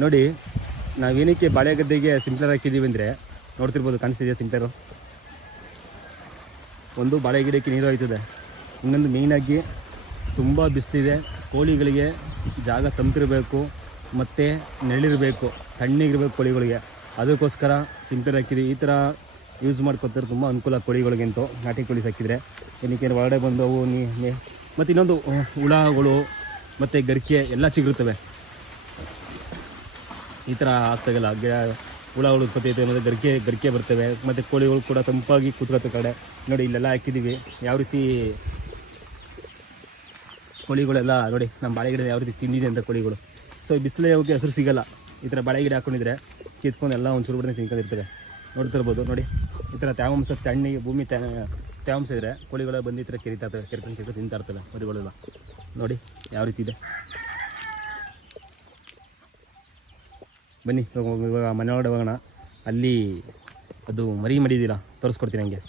ನೋಡಿ ನಾವೇನಕ್ಕೆ ಬಾಳೆ ಗದ್ದೆಗೆ ಸಿಂಪ್ಲರ್ ಹಾಕಿದ್ದೀವಿ ಅಂದರೆ ನೋಡ್ತಿರ್ಬೋದು, ಕಾಣಿಸ್ತಿದೆಯಾ ಸಿಂಪ್ಲರು. ಒಂದು ಬಾಳೆ ಗಿಡಕ್ಕೆ ನೀರು ಹೋಯ್ತದೆ, ಇನ್ನೊಂದು ಮೇಯ್ನಾಗಿ ತುಂಬ ಬಿಸಿಲಿದೆ, ಕೋಳಿಗಳಿಗೆ ಜಾಗ ತಂಪಿರಬೇಕು ಮತ್ತು ನೆರಳಿರಬೇಕು, ತಣ್ಣಗಿರಬೇಕು ಕೋಳಿಗಳಿಗೆ. ಅದಕ್ಕೋಸ್ಕರ ಸಿಂಪ್ಲರ್ ಹಾಕಿದ್ದೀವಿ. ಈ ಥರ ಯೂಸ್ ಮಾಡ್ಕೊತಾರೆ, ತುಂಬ ಅನುಕೂಲ ಕೋಳಿಗಳಿಗಂತೂ. ನಾಟಿ ಕೋಳಿ ಸಾಕಿದರೆ ಏನಕ್ಕೆ ಒಳಗಡೆ ಬಂದು ಅವು ಮತ್ತು ಇನ್ನೊಂದು ಹುಳಗಳು ಮತ್ತು ಗರಿಕೆ ಎಲ್ಲ ಚಿಗುರುತ್ತವೆ. ಈ ಥರ ಆಗ್ತಾಗಲ್ಲ, ಹುಳಗಳು ಉತ್ಪತ್ತಿ ಐತೆ ಮತ್ತು ಗರಿಕೆ ಬರ್ತವೆ, ಮತ್ತು ಕೋಳಿಗಳು ಕೂಡ ತಂಪಾಗಿ ಕೂತ್ಕೊಳ್ತ ಕಡೆ. ನೋಡಿ ಇಲ್ಲೆಲ್ಲ ಹಾಕಿದ್ದೀವಿ ಯಾವ ರೀತಿ ಕೋಳಿಗಳೆಲ್ಲ. ನೋಡಿ ನಮ್ಮ ಬಾಳೆ ಗಿಡ ಯಾವ ರೀತಿ ತಿಂದಿದೆ ಅಂತ ಕೋಳಿಗಳು. ಸೊ ಬಿಸಿಲೇ ಹೋಗಿ ಹಸಿರು ಸಿಗೋಲ್ಲ. ಈ ಥರ ಬಾಳೆ ಗಿಡ ಹಾಕ್ಕೊಂಡಿದ್ರೆ ಕಿತ್ಕೊಂಡು ಎಲ್ಲ ಒಂಚೂರು ಬಿಡನೆ ತಿನ್ಕೊಂಡಿರ್ತವೆ. ನೋಡ್ತಿರ್ಬೋದು. ನೋಡಿ ಈ ಥರ ತೇವಾಂಶ ತಣ್ಣಗೆ ಭೂಮಿ ತೇವಾಂಶ ಇದ್ದರೆ ಕೋಳಿಗಳ ಬಂದು ಈ ಥರ ಕೆರಿತಾರ್ತವೆ, ಕೆರ್ಕೊಂಡು ತಿಂತಾ ಇರ್ತವೆ ಮರಿಗಳೆಲ್ಲ. ನೋಡಿ ಯಾವ ರೀತಿ ಇದೆ. ಬನ್ನಿ ಇವಾಗ ಮನೆ ಒಳಗಡೆ ಹೋಗೋಣ. ಅಲ್ಲಿ ಅದು ಮರಿ ಮಡಿದಿಲ್ಲ, ತೋರಿಸ್ಕೊಡ್ತೀನಿ ಹಂಗೆ.